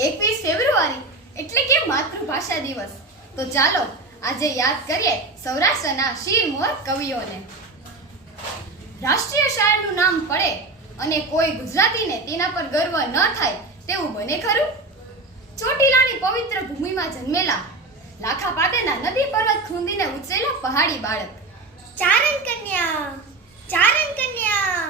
21 ફેબ્રુઆરી એટલે કે માતૃભાષા દિવસ. તો ચાલો આજે યાદ કરીએ સૌરાષ્ટ્રના શિરમોર કવિઓને. રાષ્ટ્રીય શાયરનું નામ પડે અને કોઈ ગુજરાતીને તેના પર ગર્વ ન થાય તેવું બને ખરું? ચોટીલાની પવિત્ર ભૂમિમાં જન્મેલા, લાખા પાટેના નદી પર્વત ખૂંદીને ઉછરેલા પહાડી બાળક. ચારણ કન્યા, ચારણ કન્યા,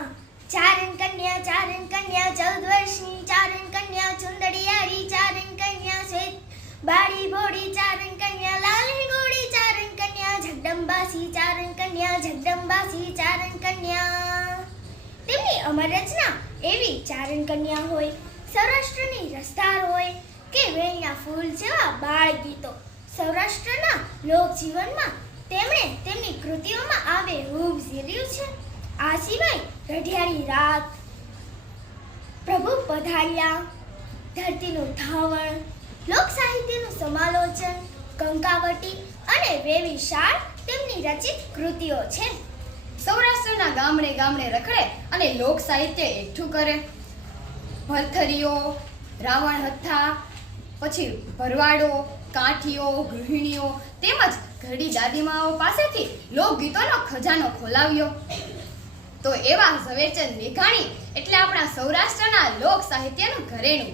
ચારણ કન્યા, ચારણ કન્યા, 14 વર્ષની ચારણ કન્યા, ચુંદડિયાળી ચારણ કન્યા, શ્વેત બાળી ભોળી ચારણ કન્યા, લાલની ગોળી ચારણ કન્યા, જગદંબાસી ચારણ કન્યા, જગદંબાસી ચારણ કન્યા. તેમની અમર રચના એવી ચારણ કન્યા હોય, સૌરાષ્ટ્રની રસધાર હોય કે વેણના ફૂલ જેવા બાળ ગીતો સૌરાષ્ટ્રના લોકજીવનમાં તેમણે તેમની કૃતિઓમાં આબેહૂબ ઝીલ્યું છે. આ સિવાય રઢિયાળી રાત, પ્રભુ પધાર્યા, ધરતીનું ધાવણ, લોક સાહિત્યનું સમાલોચન, કંકાવટી અને વેવી શાળ તેમની રચિત કૃતિઓ છે. સૌરાષ્ટ્રના ગામડે ગામડે રખડે અને લોક સાહિત્ય એકઠું કરે. ભરથરીઓ, રાવણ હથ્થા, પછી ભરવાડો, કાઠીઓ, ગૃહિણીઓ તેમજ ઘરડી દાદીમાઓ પાસેથી લોકગીતોનો ખજાનો ખોલાવ્યો. તો એવા ઝવેરચંદ મેઘાણી એટલે આપણા સૌરાષ્ટ્રના લોક સાહિત્યનું ઘરેણું.